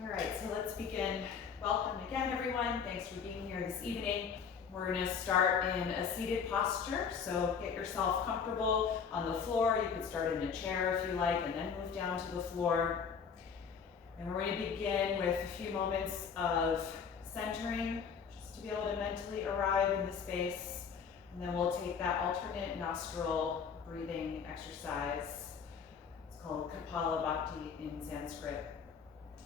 All right, so let's begin. Welcome again, everyone. Thanks for being here this evening. We're going to start in a seated posture, so get yourself comfortable on the floor. You could start in a chair if you like, and then move down to the floor. And we're going to begin with a few moments of centering, just to be able to mentally arrive in the space. And then we'll take that alternate nostril breathing exercise. It's called Kapalabhati in Sanskrit.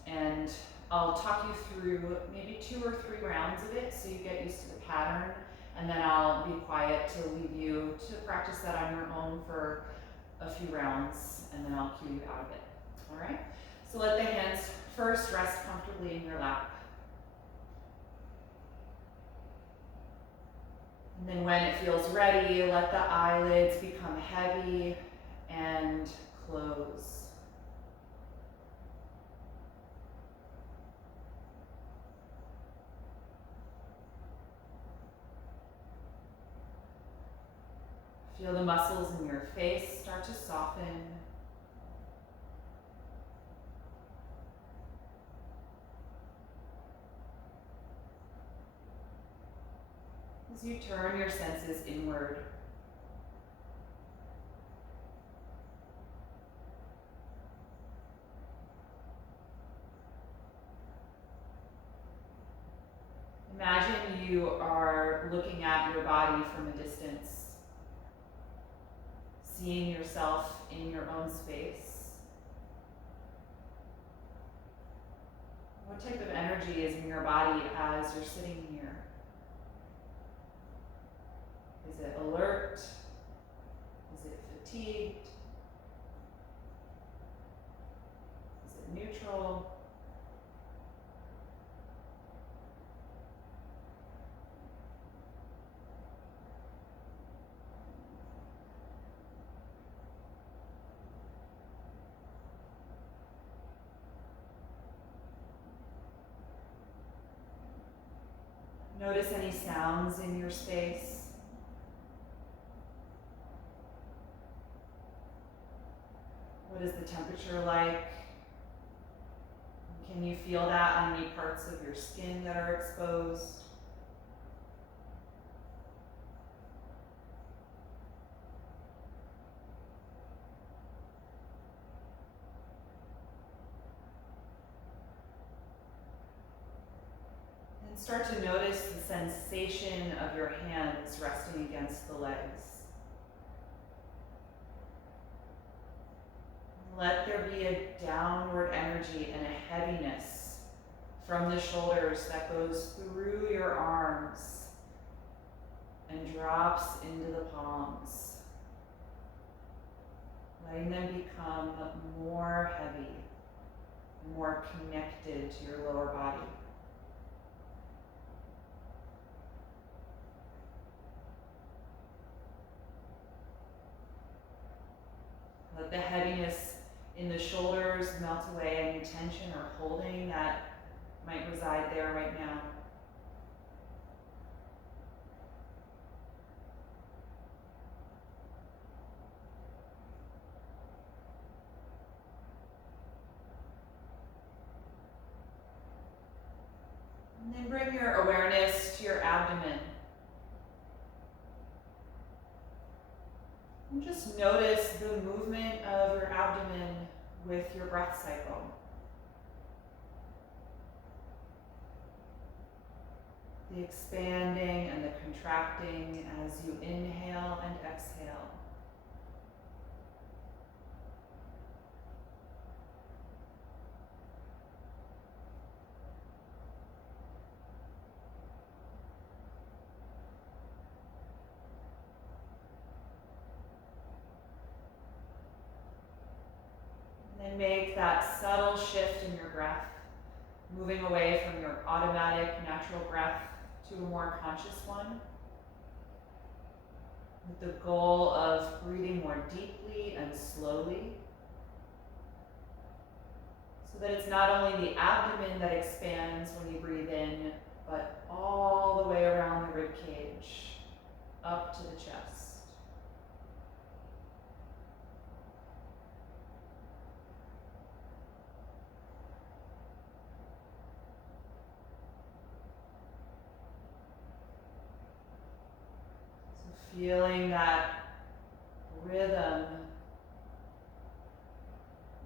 And I'll talk you through maybe 2 or 3 rounds of it so you get used to the pattern, and then I'll be quiet to leave you to practice that on your own for a few rounds, and then I'll cue you out of it. All right? So let the hands first rest comfortably in your lap. And then when it feels ready, let the eyelids become heavy and close. Feel the muscles in your face start to soften. As you turn your senses inward, imagine you are looking at your body from a distance, seeing yourself in your own space. What type of energy is in your body as you're sitting here? Is it alert? Is it fatigued? Is it neutral? Notice any sounds in your space. What is the temperature like? Can you feel that on any parts of your skin that are exposed? And start to notice the sensation of your hands resting against the legs. Let there be a downward energy and a heaviness from the shoulders that goes through your arms and drops into the palms, letting them become more heavy, more connected to your lower body. Let the heaviness in the shoulders melt away, any tension or holding that might reside there right now. And then bring your awareness to your abdomen. And just notice the movement of your abdomen with your breath cycle. The expanding and the contracting as you inhale and exhale. And make that subtle shift in your breath, moving away from your automatic, natural breath to a more conscious one, with the goal of breathing more deeply and slowly, so that it's not only the abdomen that expands when you breathe in, but all the way around the rib cage, up to the chest. feeling that rhythm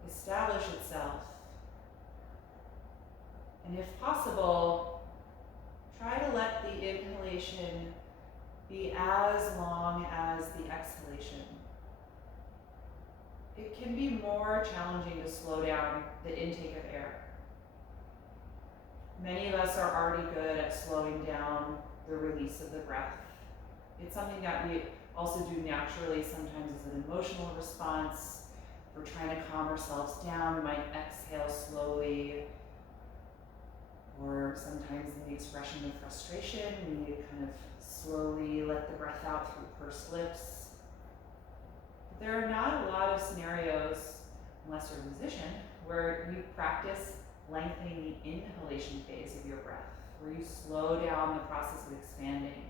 establish itself. And if possible, try to let the inhalation be as long as the exhalation. It can be more challenging to slow down the intake of air. Many of us are already good at slowing down the release of the breath. It's something that we also do naturally, sometimes as an emotional response. We're trying to calm ourselves down, we might exhale slowly, or sometimes in the expression of frustration, we kind of slowly let the breath out through pursed lips. But there are not a lot of scenarios, unless you're a musician, where you practice lengthening the inhalation phase of your breath, where you slow down the process of expanding.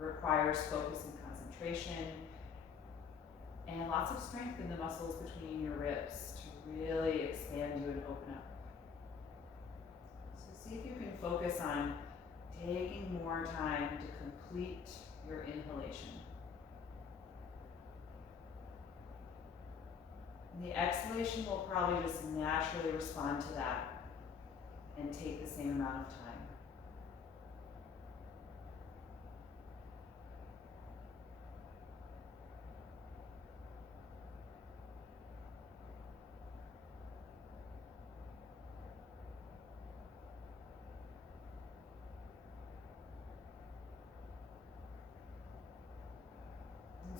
It requires focus and concentration, and lots of strength in the muscles between your ribs to really expand you and open up. So see if you can focus on taking more time to complete your inhalation. And the exhalation will probably just naturally respond to that and take the same amount of time.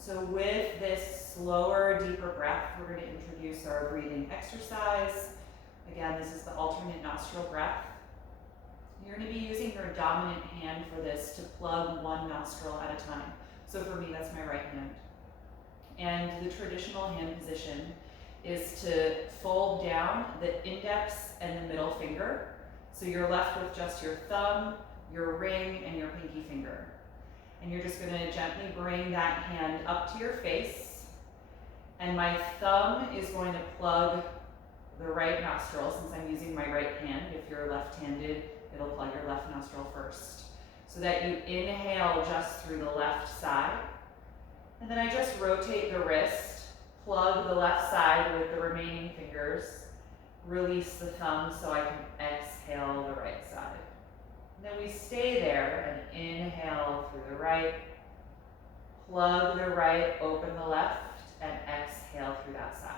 So with this slower, deeper breath, we're going to introduce our breathing exercise. Again, this is the alternate nostril breath. You're going to be using your dominant hand for this to plug one nostril at a time. So for me, that's my right hand. And the traditional hand position is to fold down the index and the middle finger. So you're left with just your thumb, your ring, and your pinky finger. And you're just going to gently bring that hand up to your face. And my thumb is going to plug the right nostril, since I'm using my right hand. If you're left-handed, it'll plug your left nostril first. So that you inhale just through the left side. And then I just rotate the wrist, plug the left side with the remaining fingers, release the thumb so I can exhale the right side. And then we stay there and inhale through the right, plug the right, open the left, and exhale through that side.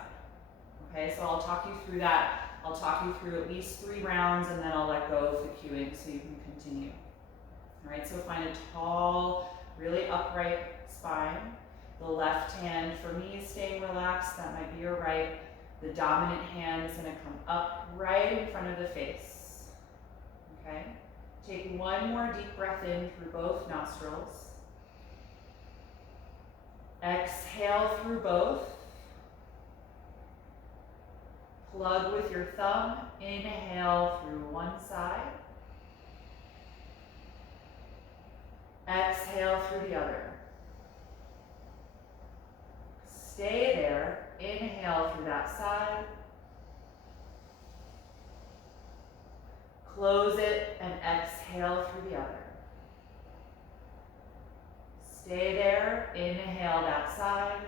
Okay, so I'll talk you through that. I'll talk you through at least 3 rounds, and then I'll let go of the cueing so you can continue. All right, so find a tall, really upright spine. The left hand for me is staying relaxed. That might be your right. The dominant hand is going to come up right in front of the face. Okay? Take one more deep breath in through both nostrils. Exhale through both. Plug with your thumb. Inhale through one side. Exhale through the other. Stay there. Inhale through that side. Close it and exhale through the other. Stay there. Inhale that side.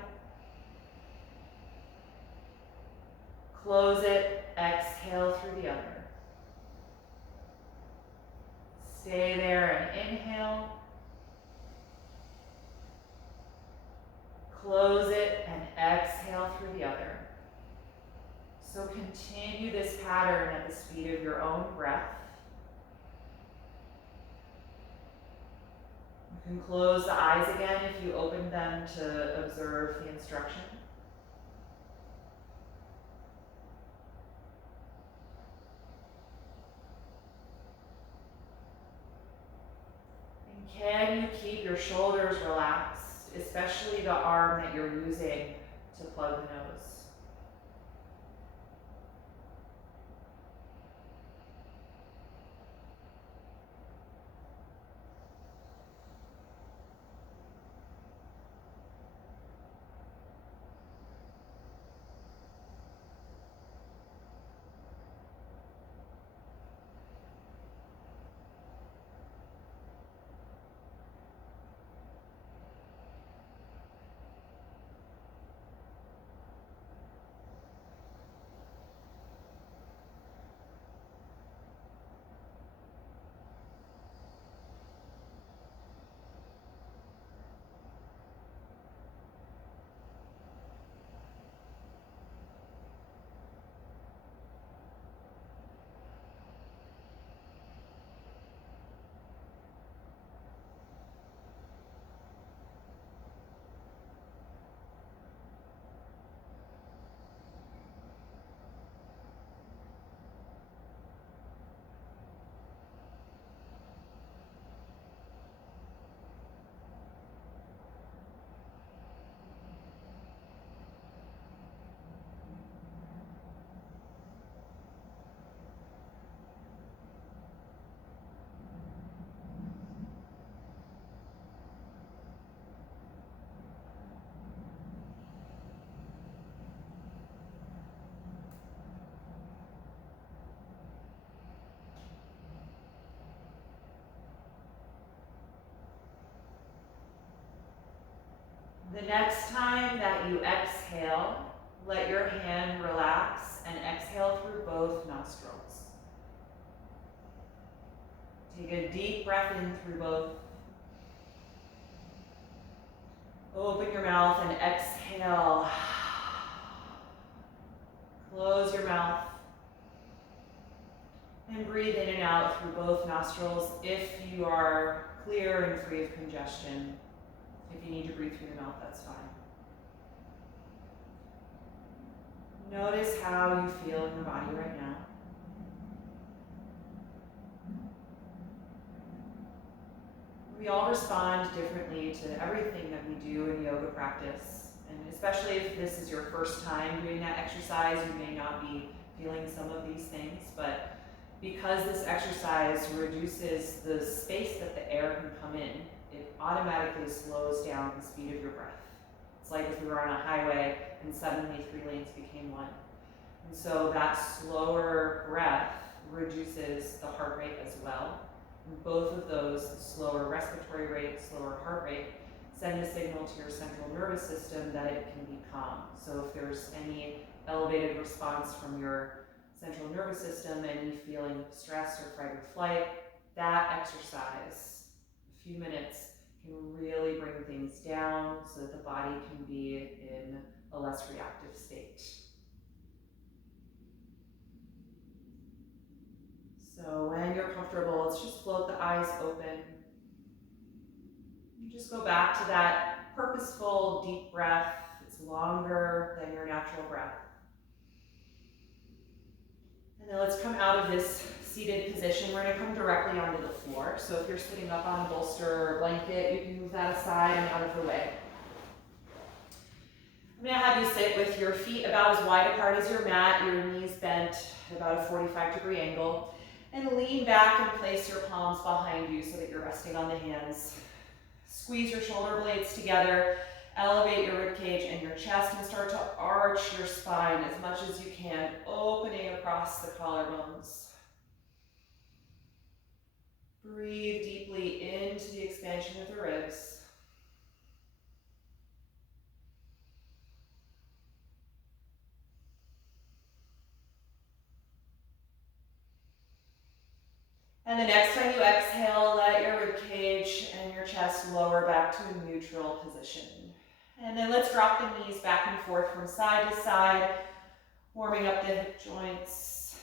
Close it. Exhale through the other. Stay there and inhale. Close it and exhale through the other. So continue this pattern at the speed of your own breath. You can close the eyes again if you open them to observe the instruction. And can you keep your shoulders relaxed, especially the arm that you're using to plug the nose? The next time that you exhale, let your hand relax and exhale through both nostrils. Take a deep breath in through both. Open your mouth and exhale. Close your mouth. And breathe in and out through both nostrils if you are clear and free of congestion. If you need to breathe through the mouth, that's fine. Notice how you feel in your body right now. We all respond differently to everything that we do in yoga practice. And especially if this is your first time doing that exercise, you may not be feeling some of these things, but because this exercise reduces the space that the air can come in, it automatically slows down the speed of your breath. It's like if we were on a highway and suddenly 3 lanes became 1. And so that slower breath reduces the heart rate as well. And both of those, slower respiratory rate, slower heart rate, send a signal to your central nervous system that it can be calm. So if there's any elevated response from your central nervous system, any feeling of stress or fight or flight, that exercise, a few minutes, can really bring things down so that the body can be in a less reactive state. So when you're comfortable, let's just float the eyes open. You just go back to that purposeful deep breath. It's longer than your natural breath. And then let's come out of this seated position. We're going to come directly onto the floor. So if you're sitting up on a bolster or blanket, you can move that aside and out of the way. I'm going to have you sit with your feet about as wide apart as your mat, your knees bent at about a 45-degree angle, and lean back and place your palms behind you so that you're resting on the hands. Squeeze your shoulder blades together, elevate your ribcage and your chest, and start to arch your spine as much as you can, opening across the collarbones. Breathe deeply into the expansion of the ribs. And the next time you exhale, let your ribcage and your chest lower back to a neutral position. And then let's drop the knees back and forth from side to side, warming up the hip joints.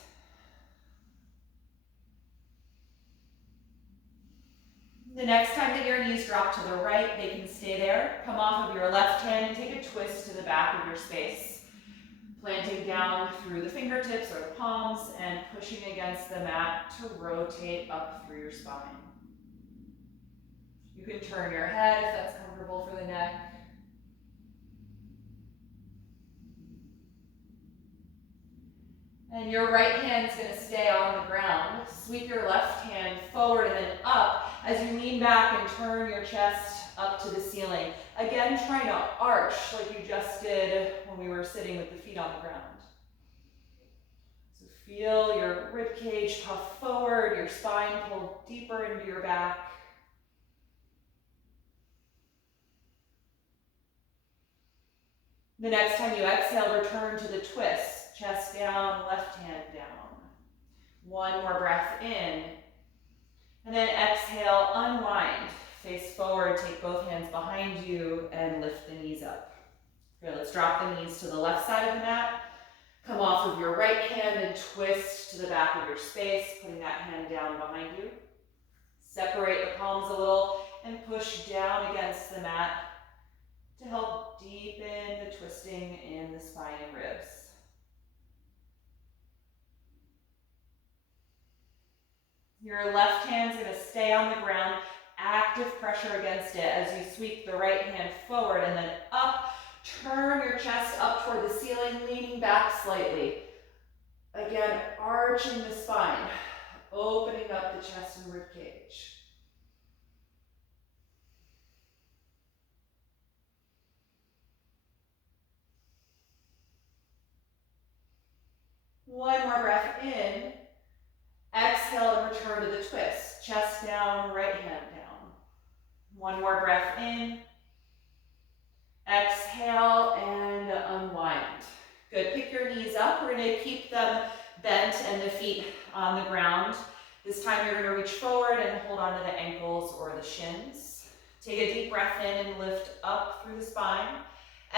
The next time that your knees drop to the right, they can stay there. Come off of your left hand and take a twist to the back of your space. Planting down through the fingertips or the palms and pushing against the mat to rotate up through your spine. You can turn your head if that's comfortable for the neck. And your right hand's going to stay on the ground. Sweep your left hand forward and then up as you lean back and turn your chest up to the ceiling. Again, trying to arch like you just did when we were sitting with the feet on the ground. So feel your ribcage puff forward, your spine pull deeper into your back. The next time you exhale, return to the twist. Chest down, left hand down. One more breath in. And then exhale, unwind. Face forward, take both hands behind you and lift the knees up. Here, let's drop the knees to the left side of the mat. Come off of your right hand and twist to the back of your space, putting that hand down behind you. Separate the palms a little and push down against the mat to help deepen the twisting in the spine and ribs. Your left hand's going to stay on the ground, active pressure against it as you sweep the right hand forward and then up. Turn your chest up toward the ceiling, leaning back slightly. Again, arching the spine, opening up the chest and ribcage. One more breath in. Exhale and return to the twist. Chest down, right hand down. One more breath in. Exhale and unwind. Good, pick your knees up. We're gonna keep them bent and the feet on the ground. This time you're gonna reach forward and hold onto the ankles or the shins. Take a deep breath in and lift up through the spine.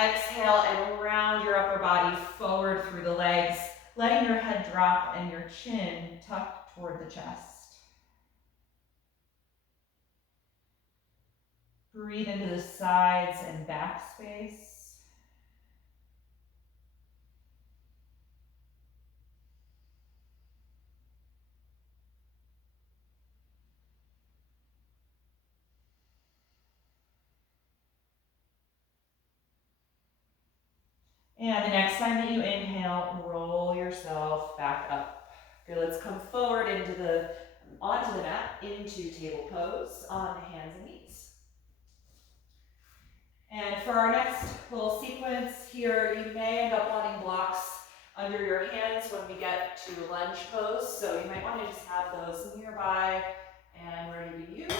Exhale and round your upper body forward through the legs, letting your head drop and your chin tucked toward the chest. Breathe into the sides and back space. And the next time that you inhale, roll yourself back up. Good, let's come forward onto the mat, into table pose on the hands and knees. And for our next little sequence here, you may end up wanting blocks under your hands when we get to lunge pose. So you might want to just have those nearby and ready to use.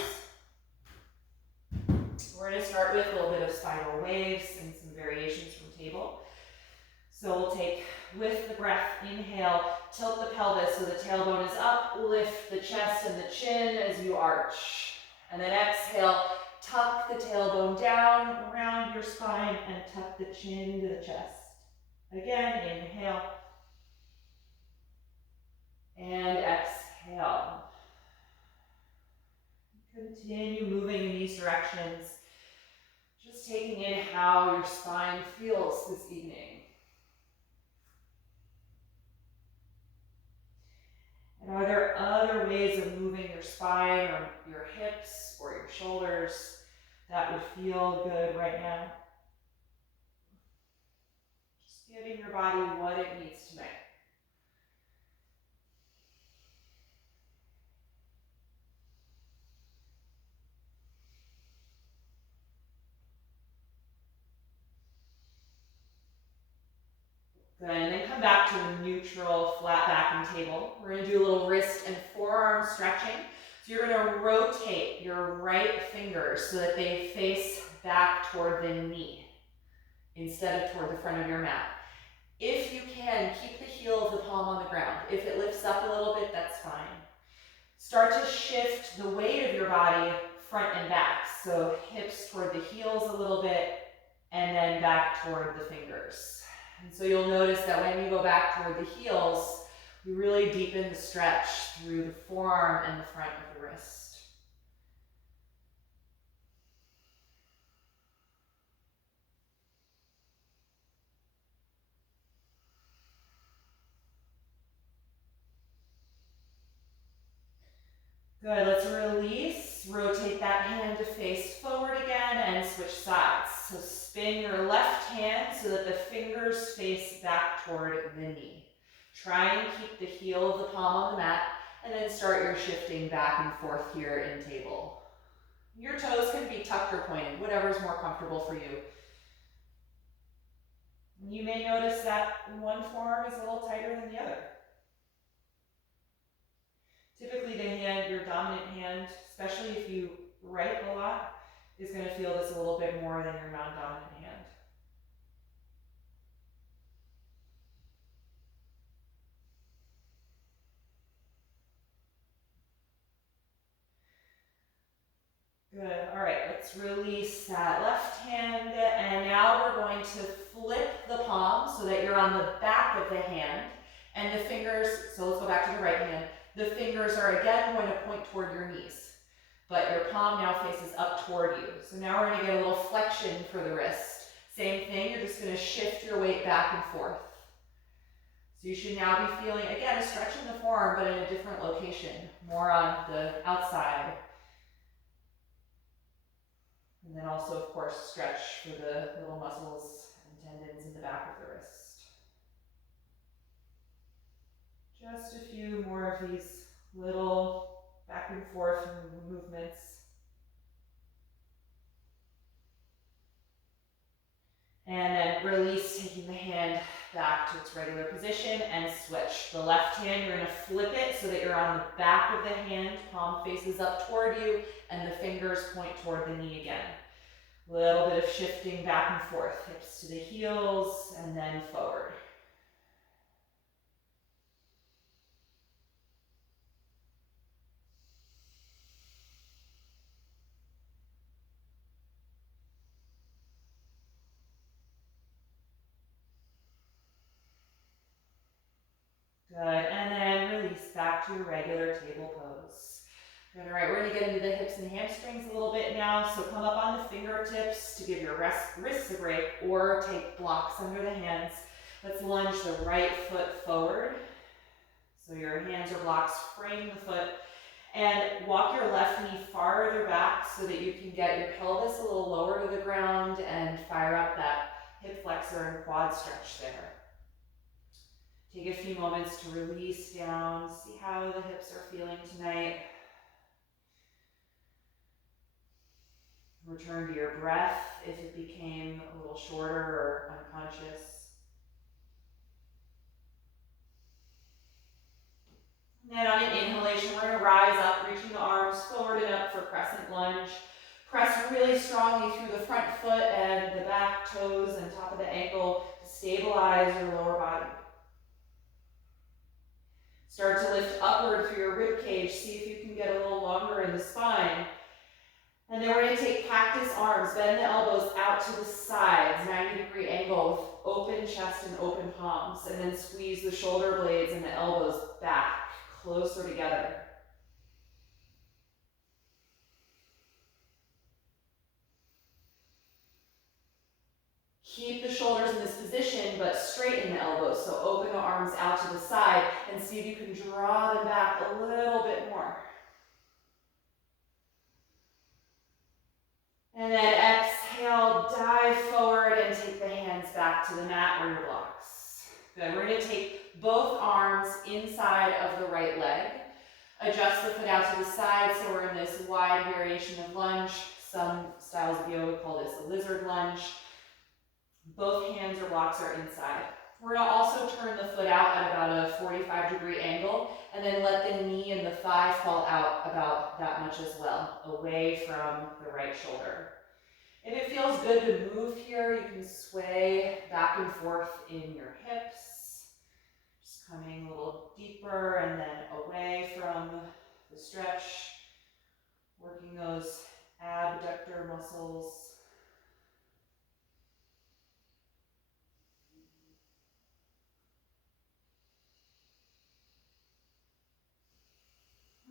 We're going to start with a little bit of spiral waves and some variations from table. So we'll take, with the breath, inhale, tilt the pelvis so the tailbone is up, lift the chest and the chin as you arch. And then exhale, tuck the tailbone down, round your spine, and tuck the chin to the chest. Again, inhale. And exhale. Continue moving in these directions. Just taking in how your spine feels this evening. And are there other ways of moving your spine or your hips or your shoulders that would feel good right now? Just giving your body what it needs tonight. Good, and then come back to a neutral flat back and table. We're going to do a little wrist and forearm stretching. So you're going to rotate your right fingers so that they face back toward the knee instead of toward the front of your mat. If you can, keep the heel of the palm on the ground. If it lifts up a little bit, that's fine. Start to shift the weight of your body front and back. So hips toward the heels a little bit and then back toward the fingers. And so you'll notice that when you go back toward the heels, we really deepen the stretch through the forearm and the front of the wrist. Good, let's release. Rotate that hand to face forward again and switch sides. So spin your left hand so that the fingers face back toward the knee. Try and keep the heel of the palm on the mat, and then start your shifting back and forth here in table. Your toes can be tucked or pointed, whatever's more comfortable for you. You may notice that one forearm is a little tighter than the other. Typically the hand, your dominant hand, especially if you write a lot, is going to feel this a little bit more than your non-dominant hand. Good, all right, let's release that left hand, and now we're going to flip the palm so that you're on the back of the hand, and the fingers, so let's go back to the right hand, the fingers are again going to point toward your knees, but your palm now faces up toward you. So now we're going to get a little flexion for the wrist. Same thing, you're just going to shift your weight back and forth. So you should now be feeling, again, a stretch in the forearm, but in a different location, more on the outside. And then also, of course, stretch for the little muscles and tendons in the back of the wrist. Just a few more of these little back and forth movements. And then release, taking the hand back to its regular position and switch. The left hand, you're going to flip it so that you're on the back of the hand, palm faces up toward you, and the fingers point toward the knee again. Little bit of shifting back and forth, hips to the heels and then forward. Good, and then release back to your regular table pose. Good, all right, we're gonna get into the hips and hamstrings a little bit now, so come up on the fingertips to give your wrists a break, or take blocks under the hands. Let's lunge the right foot forward. So your hands or blocks frame the foot, and walk your left knee farther back so that you can get your pelvis a little lower to the ground and fire up that hip flexor and quad stretch there. Take a few moments to release down, see how the hips are feeling tonight. Return to your breath if it became a little shorter or unconscious. And then on an inhalation, we're going to rise up, reaching the arms forward and up for Crescent Lunge. Press really strongly through the front foot and the back toes and top of the ankle to stabilize your lower body. Start to lift upward through your rib cage. See if you can get a little longer in the spine. And then we're going to take cactus arms. Bend the elbows out to the sides, 90-degree angle with open chest and open palms. And then squeeze the shoulder blades and the elbows back, closer together. Keep the shoulders in this position, but straighten the elbows. So open the arms out to the side and see if you can draw them back a little bit more. And then exhale, dive forward and take the hands back to the mat or your blocks. Good, we're going to take both arms inside of the right leg. Adjust the foot out to the side so we're in this wide variation of lunge. Some styles of yoga call this a lizard lunge. Both hands or blocks are inside. We're going to also turn the foot out at about a 45-degree angle and then let the knee and the thigh fall out about that much as well, away from the right shoulder. If it feels good to move here, you can sway back and forth in your hips. Just coming a little deeper and then away from the stretch, working those abductor muscles.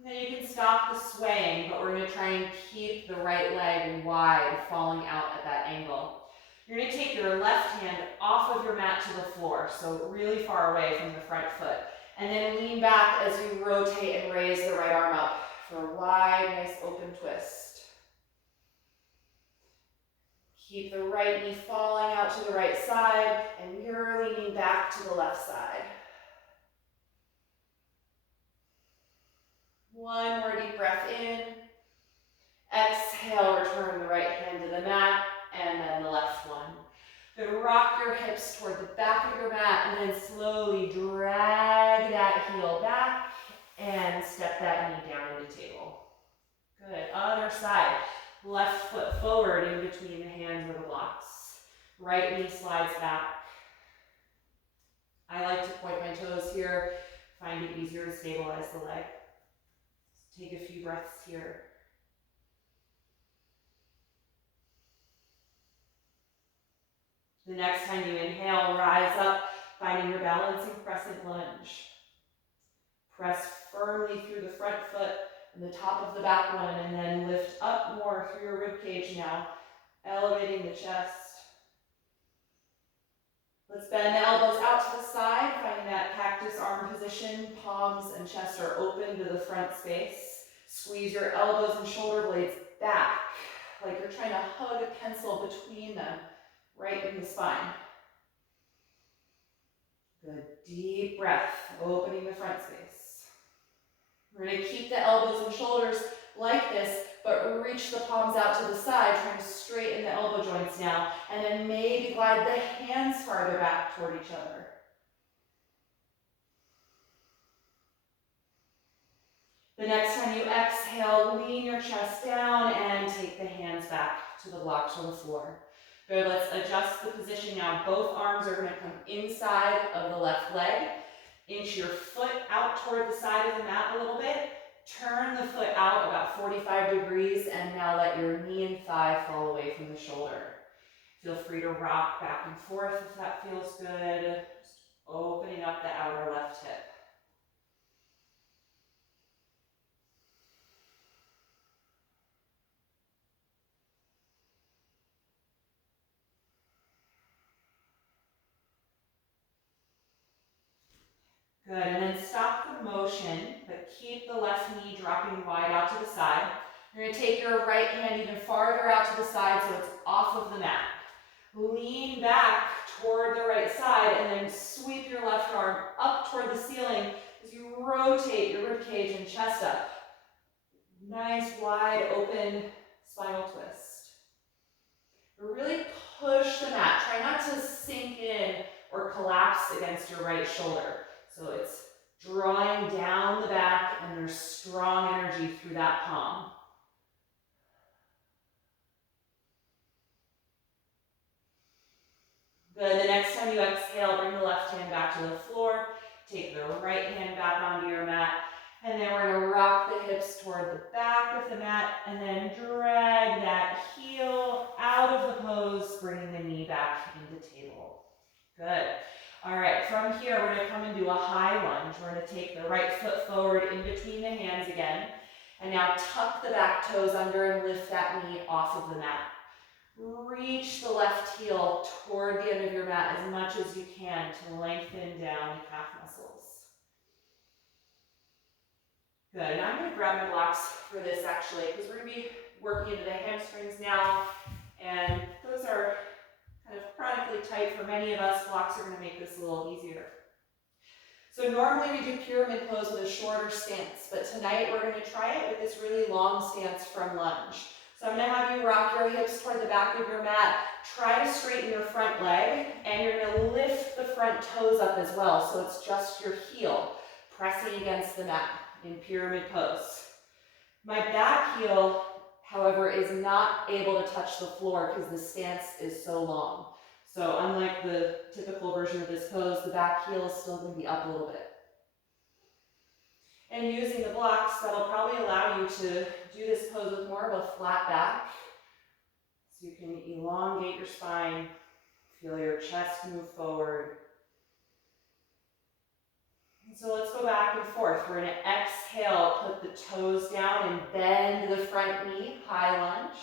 And then you can stop the swaying, but we're going to try and keep the right leg wide, falling out at that angle. You're going to take your left hand off of your mat to the floor, so really far away from the front foot. And then lean back as you rotate and raise the right arm up for a wide, nice open twist. Keep the right knee falling out to the right side, and you're leaning back to the left side. One more deep breath in. Exhale, return the right hand to the mat, and then the left one. Then rock your hips toward the back of your mat, and then slowly drag that heel back, and step that knee down into table. Good, other side. Left foot forward in between the hands or the blocks. Right knee slides back. I like to point my toes here, find it easier to stabilize the leg. Take a few breaths here. The next time you inhale, rise up, finding your balance in Crescent Lunge. Press firmly through the front foot and the top of the back one, and then lift up more through your rib cage now, elevating the chest. Let's bend the elbows out to the side, finding that cactus arm position. Palms and chest are open to the front space. Squeeze your elbows and shoulder blades back, like you're trying to hug a pencil between them, right in the spine. Good, deep breath, opening the front space. We're going to keep the elbows and shoulders like this, but reach the palms out to the side, trying to straighten the elbow joints now, and then maybe glide the hands farther back toward each other. The next time you exhale, lean your chest down and take the hands back to the blocks or the floor. Good, let's adjust the position now. Both arms are gonna come inside of the left leg. Inch your foot out toward the side of the mat a little bit. Turn the foot out about 45 degrees and now let your knee and thigh fall away from the shoulder. Feel free to rock back and forth if that feels good. Just opening up the outer left hip. Good, and then stop the motion, but keep the left knee dropping wide out to the side. You're going to take your right hand even farther out to the side so it's off of the mat. Lean back toward the right side and then sweep your left arm up toward the ceiling as you rotate your ribcage and chest up. Nice wide open spinal twist. Really push the mat. Try not to sink in or collapse against your right shoulder. So it's drawing down the back and there's strong energy through that palm. Good, the next time you exhale, bring the left hand back to the floor. Take the right hand back onto your mat. And then we're gonna rock the hips toward the back of the mat and then drag that heel out of the pose, bringing the knee back into table. Good. All right, from here, we're gonna come and do a high lunge. We're gonna take the right foot forward in between the hands again. And now tuck the back toes under and lift that knee off of the mat. Reach the left heel toward the end of your mat as much as you can to lengthen down the calf muscles. Good, and I'm gonna grab my blocks for this actually, because we're gonna be working into the hamstrings now, and those are kind of chronically tight for many of us. Blocks are gonna make this a little easier. So normally we do pyramid pose with a shorter stance, but tonight we're gonna try it with this really long stance from lunge. So I'm gonna have you rock your hips toward the back of your mat. Try to straighten your front leg, and you're gonna lift the front toes up as well, so it's just your heel pressing against the mat in pyramid pose. My back heel, however, is not able to touch the floor because the stance is so long. So unlike the typical version of this pose, the back heel is still going to be up a little bit. And using the blocks, that'll probably allow you to do this pose with more of a flat back. So you can elongate your spine, feel your chest move forward. So let's go back and forth. We're going to exhale, put the toes down and bend the front knee, high lunge.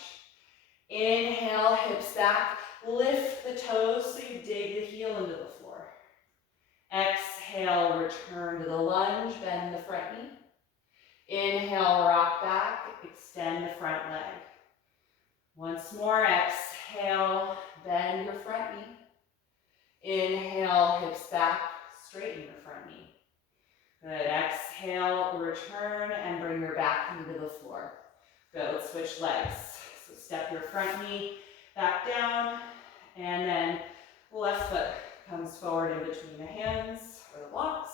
Inhale, hips back. Lift the toes so you dig the heel into the floor. Exhale, return to the lunge, bend the front knee. Inhale, rock back, extend the front leg. Once more, exhale, bend your front knee. Inhale, hips back, straighten your front knee. Good, exhale, return, and bring your back knee to the floor. Good, let's switch legs. So step your front knee back down, and then left foot comes forward in between the hands or the blocks.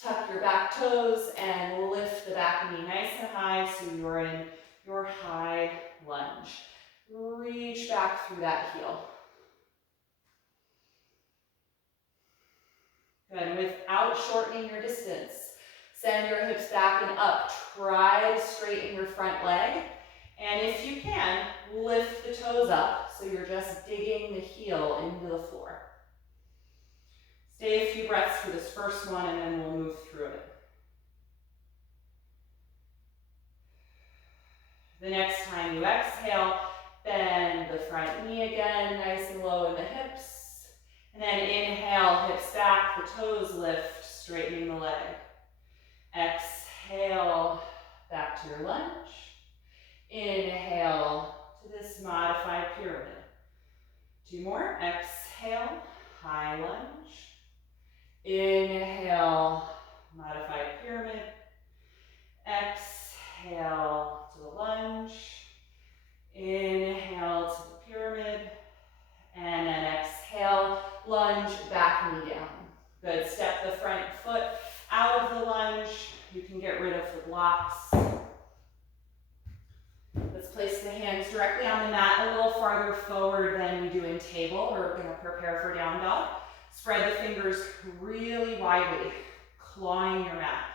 Tuck your back toes and lift the back knee nice and high so you're in your high lunge. Reach back through that heel. Good, without shortening your distance, send your hips back and up. Try to straighten your front leg. And if you can, lift the toes up so you're just digging the heel into the floor. Stay a few breaths for this first one and then we'll move through it. The next time you exhale, bend the front knee again, nice and low in the hips. And then inhale, hips back, the toes lift, straightening the leg. Exhale, back to your lunge. Inhale to this modified pyramid. Two more. Exhale, high lunge. Inhale, modified pyramid. Exhale to the lunge. Inhale to the pyramid. And then exhale, lunge, back knee down. Good, step the front foot out of the lunge. You can get rid of the blocks. Let's place the hands directly on the mat, a little farther forward than we do in table. We're going to prepare for down dog. Spread the fingers really widely, clawing your mat.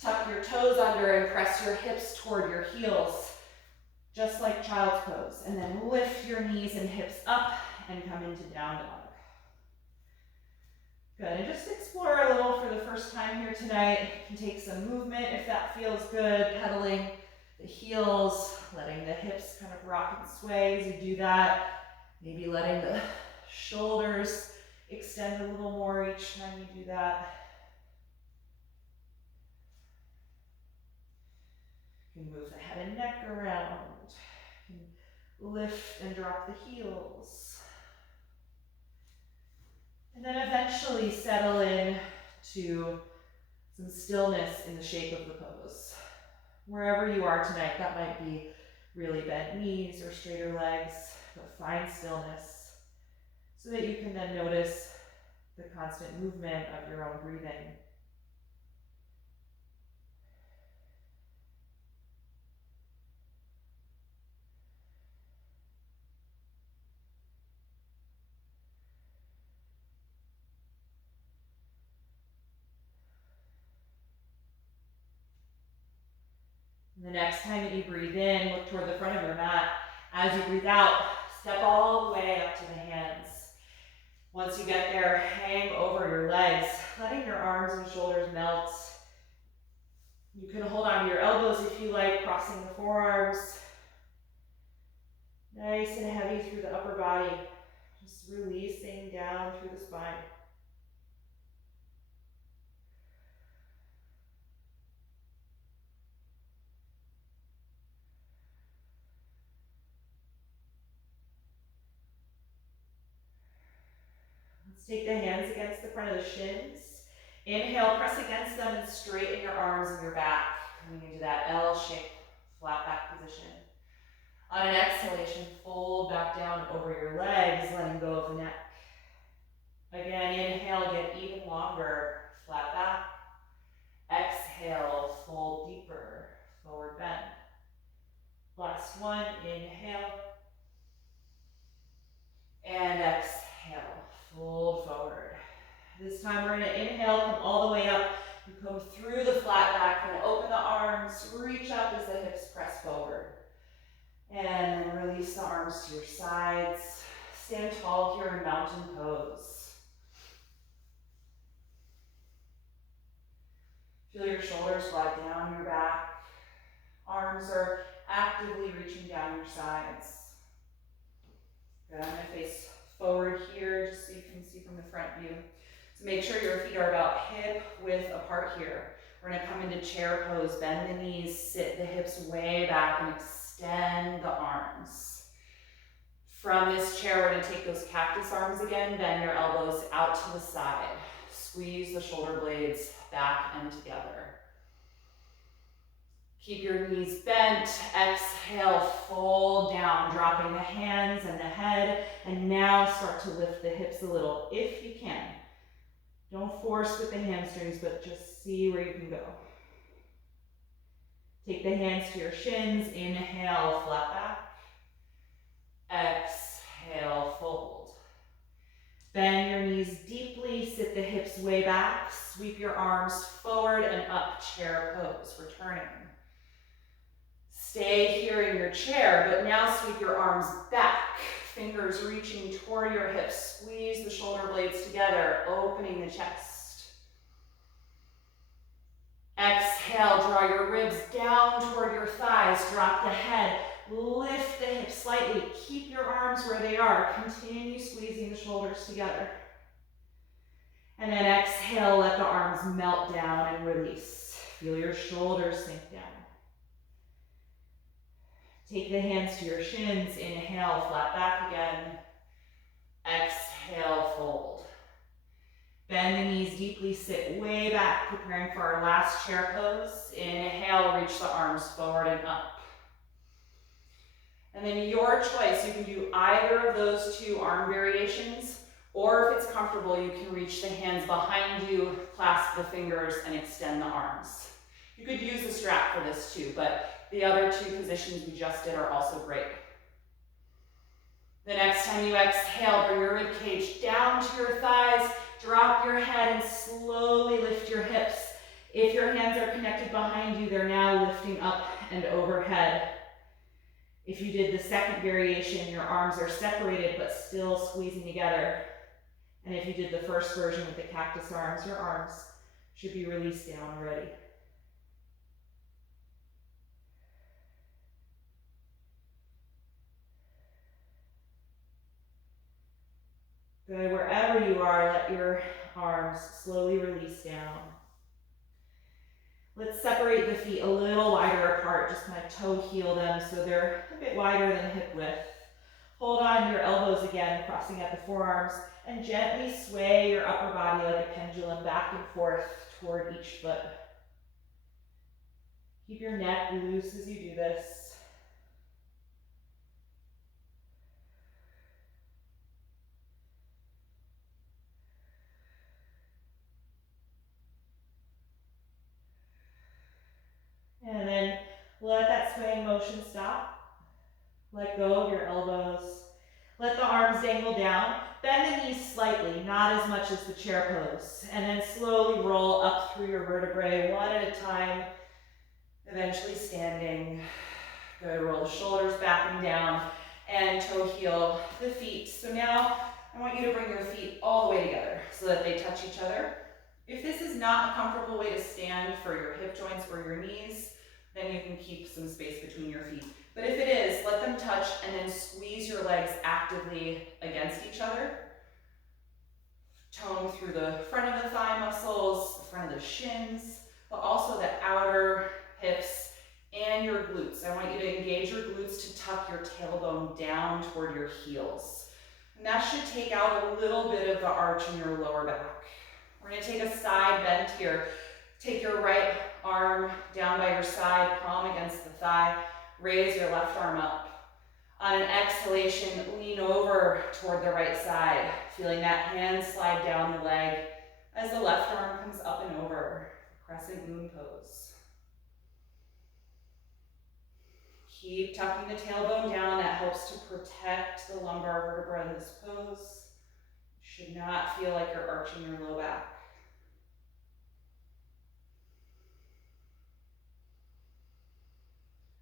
Tuck your toes under and press your hips toward your heels, just like child's pose. And then lift your knees and hips up and come into down dog. Good, and just explore a little for the first time here tonight. You can take some movement if that feels good, pedaling the heels, letting the hips kind of rock and sway as you do that. Maybe letting the shoulders extend a little more each time you do that. You can move the head and neck around. You can lift and drop the heels. And then eventually settle in to some stillness in the shape of the pose. Wherever you are tonight, that might be really bent knees or straighter legs, but find stillness so that you can then notice the constant movement of your own breathing. The next time that you breathe in, look toward the front of your mat. As you breathe out, step all the way up to the hands. Once you get there, hang over your legs, letting your arms and shoulders melt. You can hold onto your elbows if you like, crossing the forearms. Nice and heavy through the upper body, just releasing down through the spine. Take the hands against the front of the shins. Inhale, press against them and straighten your arms and your back, coming into that L-shaped flat back position. On an exhalation, fold back down over your legs, letting go of the neck. Again, inhale, get even longer, flat back. Exhale, fold deeper, forward bend. Last one, inhale. And exhale. Fold forward. This time we're going to inhale, come all the way up. You come through the flat back, and open the arms, reach up as the hips press forward. And then release the arms to your sides. Stand tall here in mountain pose. Feel your shoulders slide down your back. Arms are actively reaching down your sides. Good. I'm going to face forward here, just so you can see from the front view. So make sure your feet are about hip width apart here. We're going to come into chair pose, bend the knees, sit the hips way back, and extend the arms. From this chair, we're going to take those cactus arms again, bend your elbows out to the side. Squeeze the shoulder blades back and together. Keep your knees bent. Exhale, fold down, dropping the hands and the head. And now start to lift the hips a little, if you can. Don't force with the hamstrings, but just see where you can go. Take the hands to your shins. Inhale, flat back. Exhale, fold. Bend your knees deeply, sit the hips way back. Sweep your arms forward and up, chair pose, returning. Stay here in your chair, but now sweep your arms back. Fingers reaching toward your hips. Squeeze the shoulder blades together, opening the chest. Exhale, draw your ribs down toward your thighs. Drop the head. Lift the hips slightly. Keep your arms where they are. Continue squeezing the shoulders together. And then exhale, let the arms melt down and release. Feel your shoulders sink down. Take the hands to your shins. Inhale, flat back again. Exhale, fold. Bend the knees deeply, sit way back, preparing for our last chair pose. Inhale, reach the arms forward and up. And then your choice, you can do either of those two arm variations, or if it's comfortable, you can reach the hands behind you, clasp the fingers, and extend the arms. You could use a strap for this too, but the other two positions we just did are also great. The next time you exhale, bring your rib cage down to your thighs, drop your head and slowly lift your hips. If your hands are connected behind you, they're now lifting up and overhead. If you did the second variation, your arms are separated but still squeezing together. And if you did the first version with the cactus arms, your arms should be released down already. Good, wherever you are, let your arms slowly release down. Let's separate the feet a little wider apart, just kind of toe heel them so they're a bit wider than hip width. Hold on to your elbows again, crossing at the forearms, and gently sway your upper body like a pendulum back and forth toward each foot. Keep your neck loose as you do this. And then let that swaying motion stop. Let go of your elbows. Let the arms dangle down. Bend the knees slightly, not as much as the chair pose. And then slowly roll up through your vertebrae, one at a time, eventually standing. Good, roll the shoulders back and down, and toe heel the feet. So now I want you to bring your feet all the way together so that they touch each other. If this is not a comfortable way to stand for your hip joints or your knees, then you can keep some space between your feet. But if it is, let them touch and then squeeze your legs actively against each other. Tone through the front of the thigh muscles, the front of the shins, but also the outer hips and your glutes. I want you to engage your glutes to tuck your tailbone down toward your heels. And that should take out a little bit of the arch in your lower back. We're going to take a side bend here. Take your right arm down by your side, palm against the thigh. Raise your left arm up. On an exhalation, lean over toward the right side, feeling that hand slide down the leg as the left arm comes up and over. Crescent Moon pose. Keep tucking the tailbone down. That helps to protect the lumbar vertebra in this pose. You should not feel like you're arching your low back.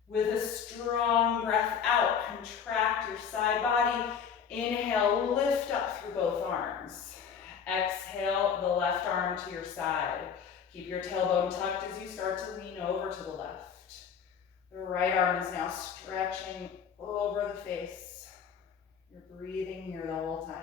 With a strong breath out, contract your side body. Inhale, lift up through both arms. Exhale, the left arm to your side. Keep your tailbone tucked as you start to lean over to the left. The right arm is now stretching over the face. You're breathing here the whole time.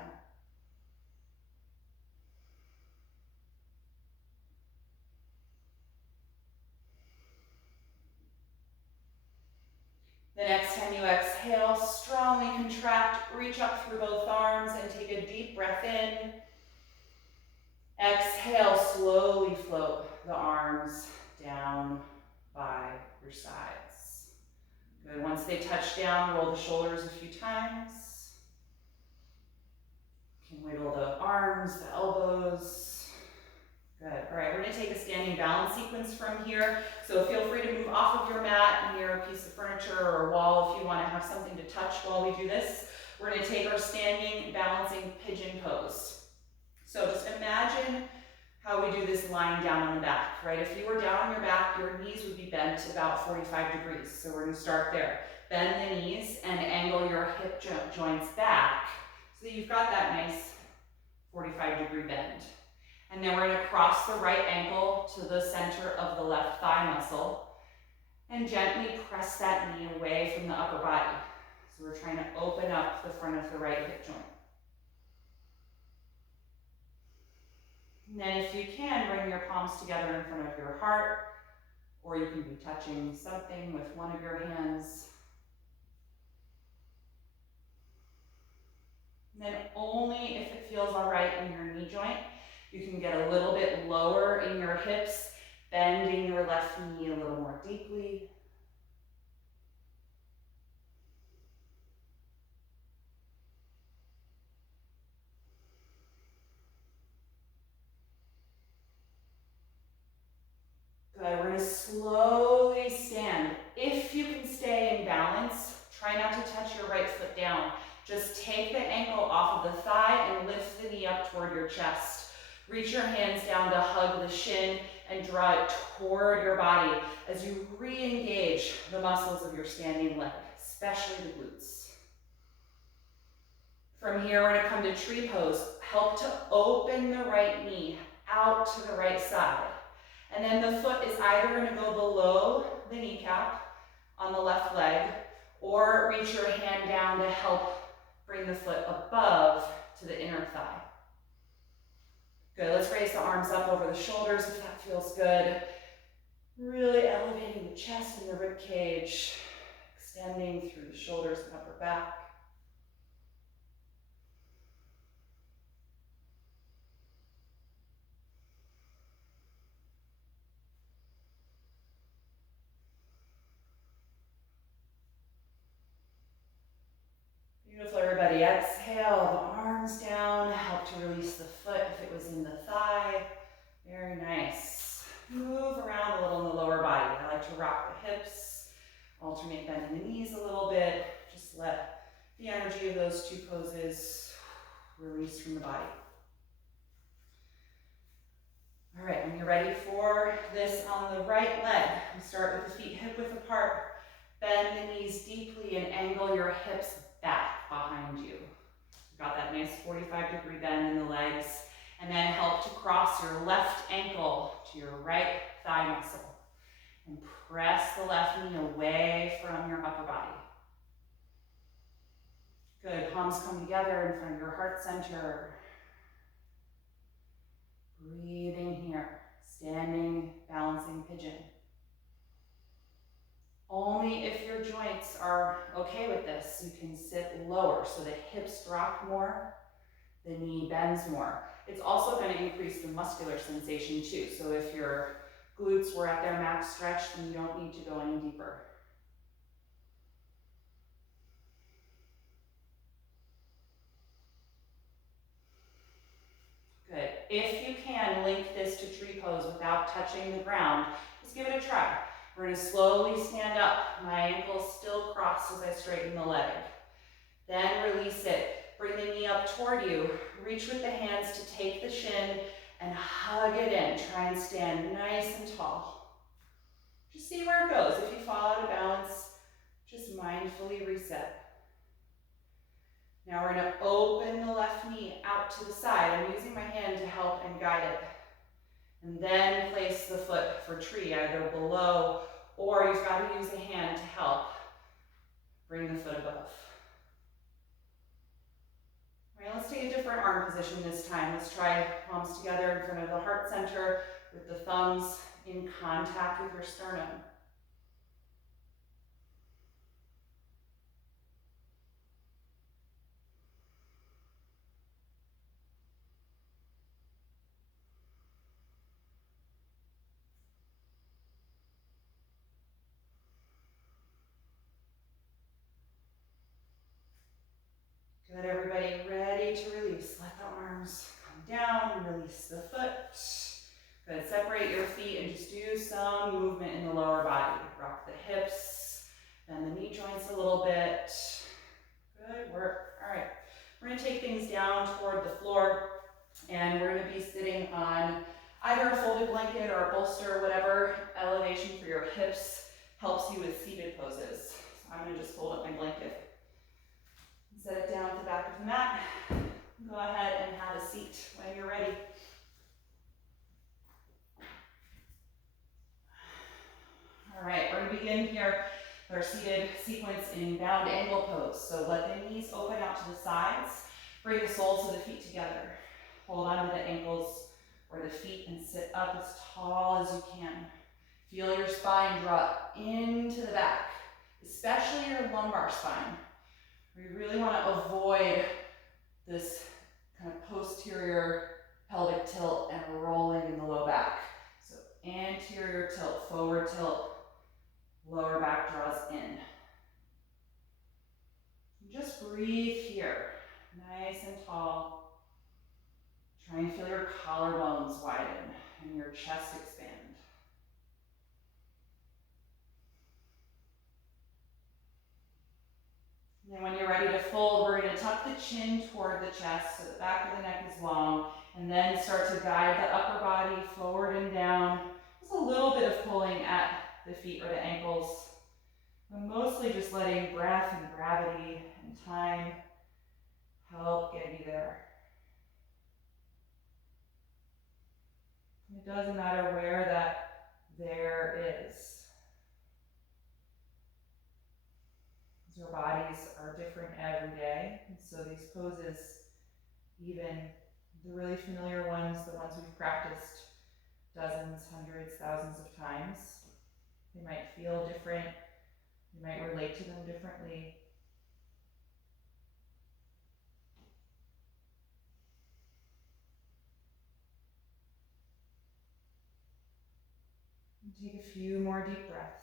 The next time you exhale, strongly contract, reach up through both arms and take a deep breath in. Exhale, slowly float the arms down by your sides. Good, once they touch down, roll the shoulders a few times. You can wiggle the arms, the elbows. Good, all right, we're gonna take a standing balance sequence from here. So feel free to move off of your mat near a piece of furniture or a wall if you wanna have something to touch while we do this. We're gonna take our standing balancing pigeon pose. So just imagine how we do this lying down on the back, right? If you were down on your back, your knees would be bent about 45 degrees. So we're gonna start there. Bend the knees and angle your hip joints back so that you've got that nice 45-degree bend. And then we're going to cross the right ankle to the center of the left thigh muscle and gently press that knee away from the upper body. So we're trying to open up the front of the right hip joint. And then if you can, bring your palms together in front of your heart, or you can be touching something with one of your hands. And then only if it feels all right in your knee joint, you can get a little bit lower in your hips, bending your left knee a little more deeply. Good, we're gonna slowly stand. If you take the ankle off of the thigh and lift the knee up toward your chest. Reach your hands down to hug the shin and draw it toward your body as you re-engage the muscles of your standing leg, especially the glutes. From here, we're going to come to tree pose. Help to open the right knee out to the right side. And then the foot is either going to go below the kneecap on the left leg, or reach your hand down to help bring the foot above to the inner thigh. Good, let's raise the arms up over the shoulders if that feels good. Really elevating the chest and the rib cage, extending through the shoulders and upper back. Beautiful, everybody. Exhale, the arms down. Help to release the foot if it was in the thigh. Very nice. Move around a little in the lower body. I like to rock the hips, alternate bending the knees a little bit. Just let the energy of those two poses release from the body. All right, when you're ready for this on the right leg, we start with the feet hip width apart. Bend the knees deeply and angle your hips back behind you. Got that nice 45-degree bend in the legs. And then help to cross your left ankle to your right thigh muscle. And press the left knee away from your upper body. Good, palms come together in front of your heart center. Breathing here, standing, balancing pigeon. Only if your joints are okay with this, you can sit lower so the hips drop more, the knee bends more. It's also going to increase the muscular sensation too. So if your glutes were at their max stretch, then you don't need to go any deeper. Good. If you can, link this to tree pose without touching the ground. Just give it a try. We're going to slowly stand up. My ankles still crossed as I straighten the leg. Then release it. Bring the knee up toward you. Reach with the hands to take the shin and hug it in. Try and stand nice and tall. Just see where it goes. If you fall out of balance, just mindfully reset. Now we're going to open the left knee out to the side. I'm using my hand to help and guide it. And then place the foot for tree, either below, or you've got to use the hand to help bring the foot above. All right, let's take a different arm position this time. Let's try palms together in front of the heart center with the thumbs in contact with your sternum. Good, everybody, ready to release. Let the arms come down and release the foot. Good, separate your feet and just do some movement in the lower body. Rock the hips, bend the knee joints a little bit. Good work. All right, we're going to take things down toward the floor, and we're going to be sitting on either a folded blanket or a bolster, whatever elevation for your hips helps you with seated poses. So I'm going to just fold up my blanket. Set it down at the back of the mat. Go ahead and have a seat when you're ready. All right, we're going to begin here with our seated sequence in bound angle pose. So let the knees open out to the sides. Bring the soles of the feet together. Hold on to the ankles or the feet and sit up as tall as you can. Feel your spine draw into the back, especially your lumbar spine. We really want to avoid this kind of posterior pelvic tilt and rolling in the low back. So anterior tilt, forward tilt, lower back draws in. Just breathe here, nice and tall. Try and feel your collarbones widen and your chest expand. And when you're ready to fold, we're going going to tuck the chin toward the chest so the back of the neck is long, and then start to guide the upper body forward and down. Just a little bit of pulling at the feet or the ankles, but mostly just letting breath and gravity and time help get you there. It doesn't matter where that there is. Our bodies are different every day, and so these poses, even the really familiar ones, the ones we've practiced dozens, hundreds, thousands of times, they might feel different, you might relate to them differently. And take a few more deep breaths.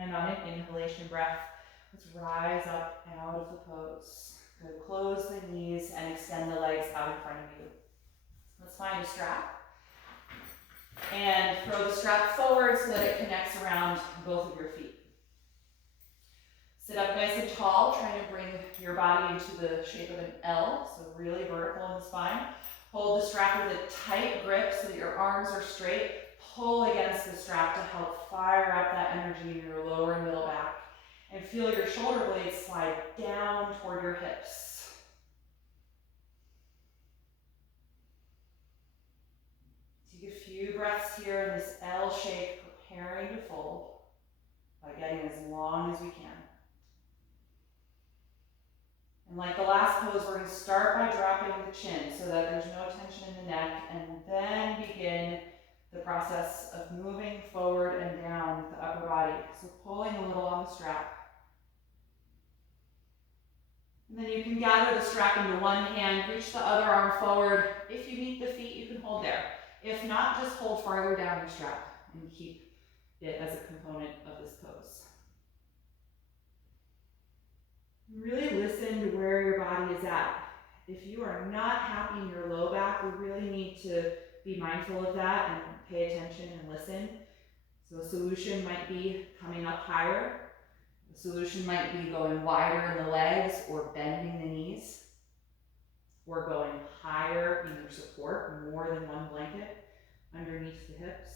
And on an inhalation breath, let's rise up and out of the pose. Good. Close the knees and extend the legs out in front of you. Let's find a strap. And throw the strap forward so that it connects around both of your feet. Sit up nice and tall, trying to bring your body into the shape of an L, so really vertical in the spine. Hold the strap with a tight grip so that your arms are straight. Pull against the strap to help fire up that energy in your lower and middle back. And feel your shoulder blades slide down toward your hips. Take a few breaths here in this L shape, preparing to fold by getting as long as we can. And like the last pose, we're going to start by dropping the chin so that there's no tension in the neck, and then begin the process of moving forward and down the upper body. So pulling a little on the strap. And then you can gather the strap into one hand, reach the other arm forward. If you meet the feet, you can hold there. If not, just hold farther down the strap and keep it as a component of this pose. Really listen to where your body is at. If you are not happy in your low back, we really need to be mindful of that and pay attention and listen. So a solution might be coming up higher. A solution might be going wider in the legs or bending the knees, or going higher in your support, more than one blanket underneath the hips.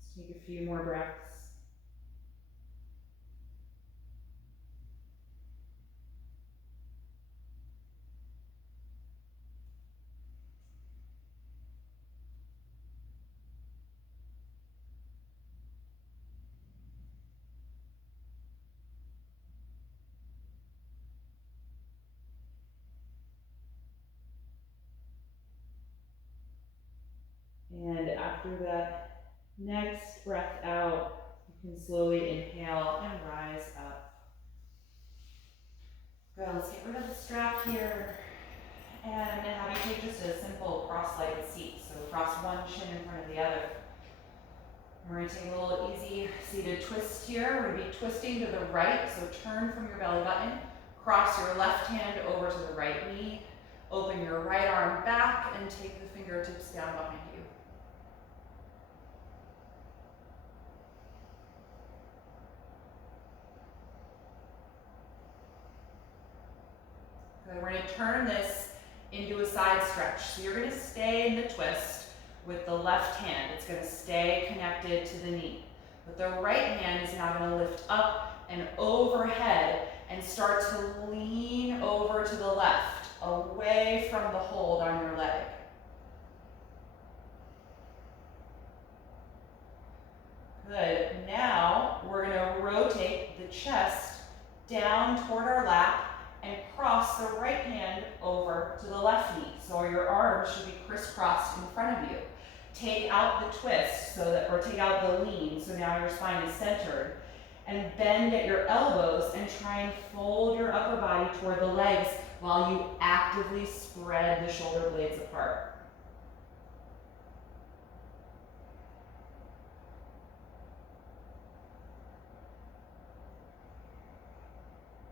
Let's take a few more breaths. And after that next breath out, you can slowly inhale and rise up. Good, let's get rid of the strap here. And have you take just a simple cross-legged seat. So cross one shin in front of the other. And we're going to take a little easy seated twist here. We're going to be twisting to the right, so turn from your belly button. Cross your left hand over to the right knee. Open your right arm back and take the fingertips down behind you. Good, we're going to turn this into a side stretch. So you're going to stay in the twist with the left hand. It's going to stay connected to the knee. But the right hand is now going to lift up and overhead and start to lean over to the left, away from the hold on your leg. Good. Now we're going to rotate the chest down toward our lap and cross the right hand over to the left knee. So your arms should be crisscrossed in front of you. take out the twist or take out the lean, so now your spine is centered. And bend at your elbows and try and fold your upper body toward the legs while you actively spread the shoulder blades apart.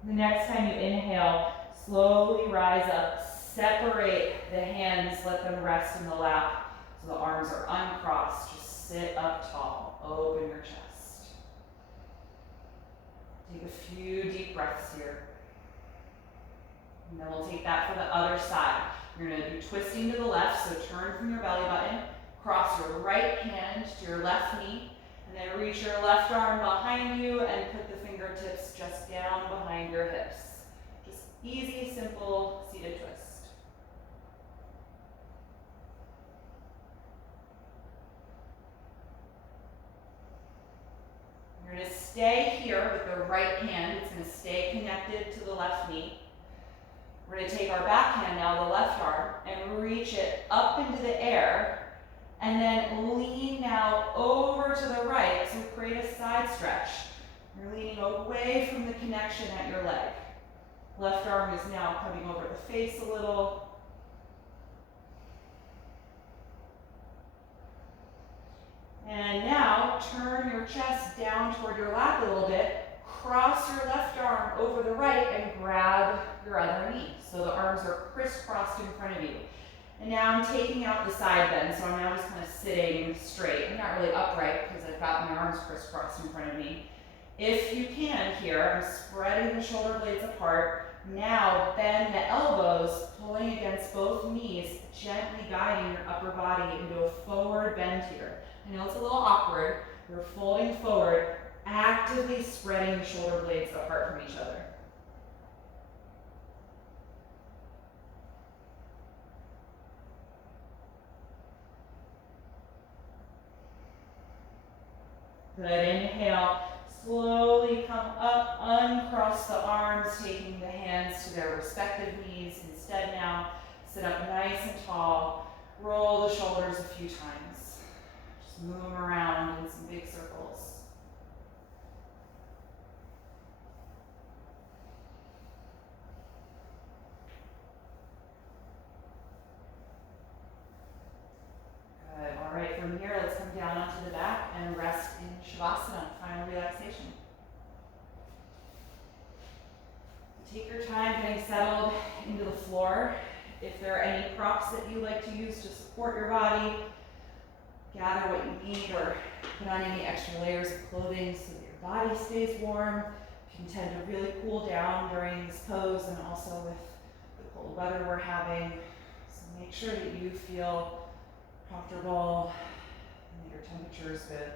The next time you inhale, slowly rise up, separate the hands, let them rest in the lap so the arms are uncrossed. Just sit up tall, open your chest. Take a few deep breaths here. And then we'll take that for the other side. You're going to do twisting to the left, so turn from your belly button, cross your right hand to your left knee, and then reach your left arm behind you and put the fingertips just down behind your hips. Just easy, simple seated twist. You're going to stay here with the right hand. It's going to stay connected to the left knee. We're going to take our back hand now, the left arm, and reach it up into the air, and then lean now over to the right, so create a side stretch. You're leaning away from the connection at your leg. Left arm is now coming over the face a little. And now turn your chest down toward your lap a little bit. Cross your left arm over the right and grab your other knee. So the arms are crisscrossed in front of you. And now I'm taking out the side bend, so I'm now just kind of sitting straight. I'm not really upright because I've got my arms crisscrossed in front of me. If you can here, I'm spreading the shoulder blades apart. Now bend the elbows, pulling against both knees, gently guiding your upper body into a forward bend here. I know it's a little awkward. We're folding forward, actively spreading the shoulder blades apart from each other. Good, inhale, slowly come up, uncross the arms, taking the hands to their respective knees. Instead now, sit up nice and tall, roll the shoulders a few times. Just move them around in some big circles. Good, all right, from here, let's come down onto the back and rest in Shavasana, final relaxation. Take your time getting settled into the floor. If there are any props that you like to use to support your body, gather what you need or put on any extra layers of clothing so that your body stays warm. You can tend to really cool down during this pose and also with the cold weather we're having. So make sure that you feel comfortable and that your temperature is good.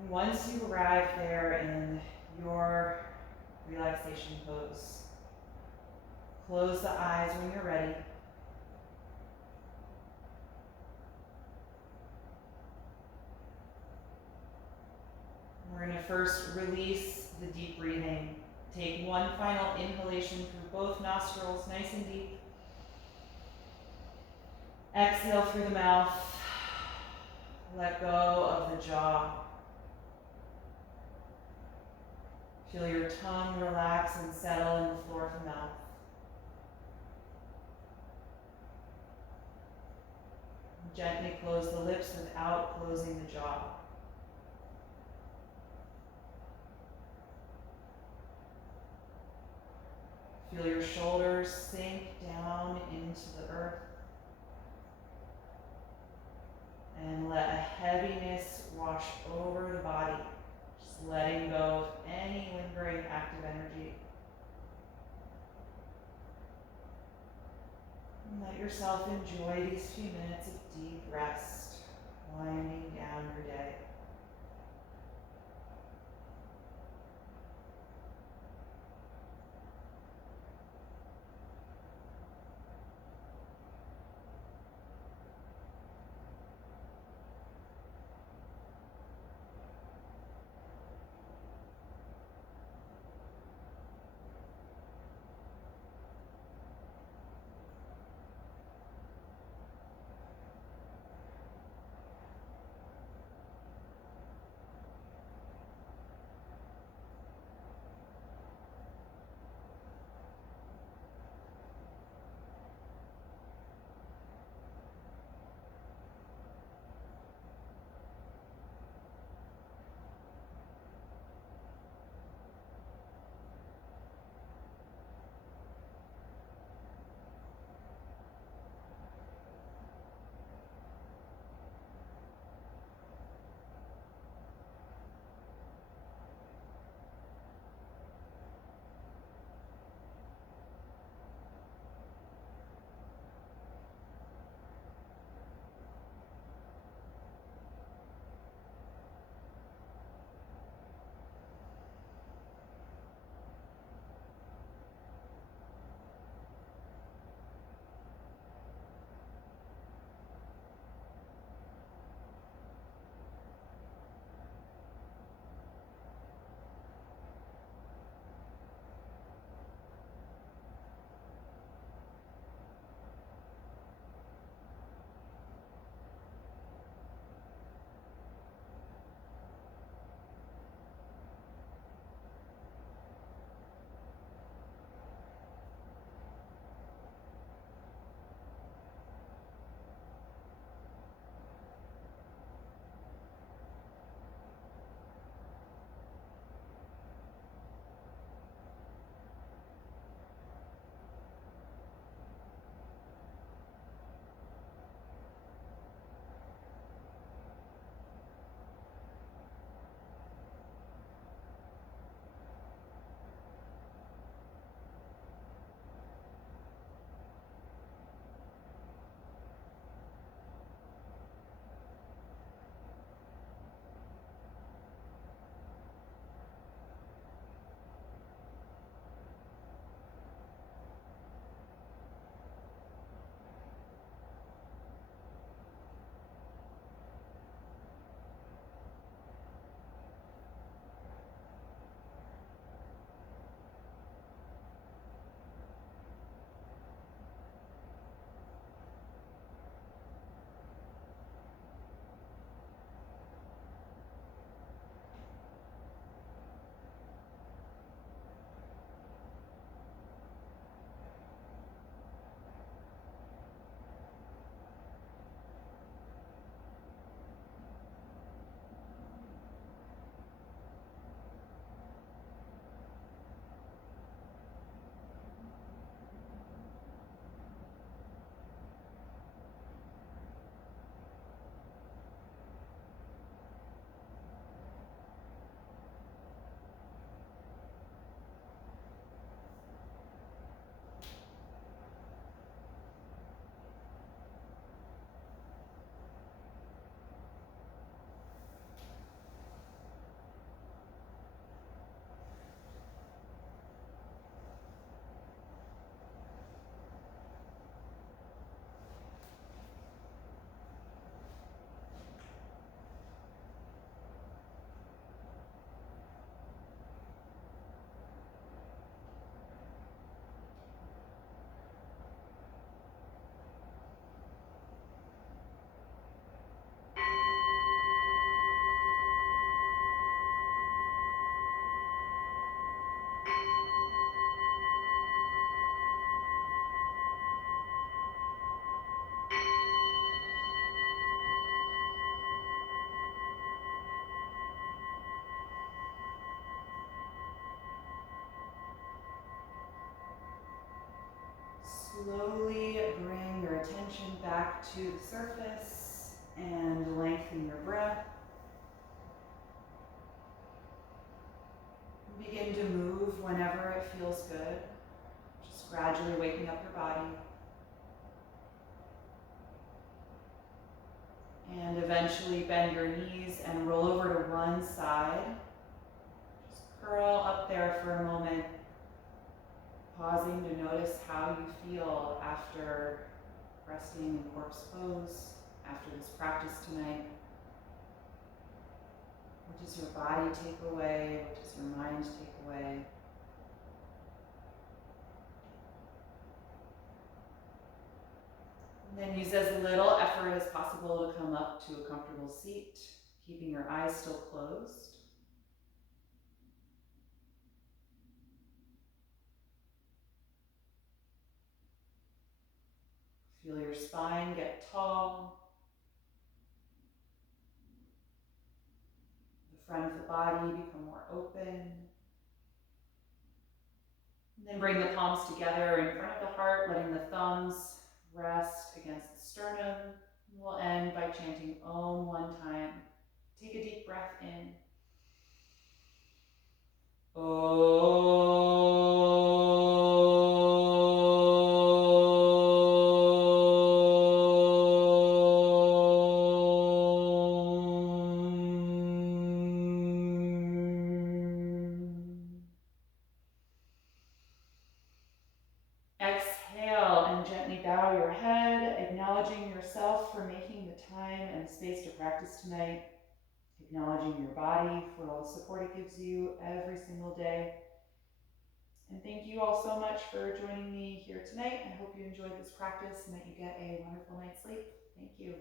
And once you arrive there in your relaxation pose, close the eyes when you're ready. We're going to first release the deep breathing. Take one final inhalation through both nostrils, nice and deep. Exhale through the mouth. Let go of the jaw. Feel your tongue relax and settle in the floor of the mouth. Gently close the lips without closing the jaw. Feel your shoulders sink down into the earth. And let a heaviness wash over the body, just letting go of any lingering active energy. And let yourself enjoy these few minutes of deep rest, winding down your day. slowly bring your attention back to the surface and lengthen your breath. Begin to move whenever it feels good, just gradually waking up your body. And eventually bend your knees and roll over to one side. Just curl up there for a moment, pausing to notice how you feel after resting in corpse pose, after this practice tonight. What does your body take away? What does your mind take away? And then use as little effort as possible to come up to a comfortable seat, keeping your eyes still closed. Feel your spine get tall. The front of the body become more open. And then bring the palms together in front of the heart, letting the thumbs rest against the sternum. We'll end by chanting Om one time. Take a deep breath in. Exhale and gently bow your head, acknowledging yourself for making the time and space to practice tonight, acknowledging your body for all the support it gives you every single day. And thank you all so much for joining me here tonight. I hope you enjoyed this practice and that you get a wonderful night's sleep. Thank you.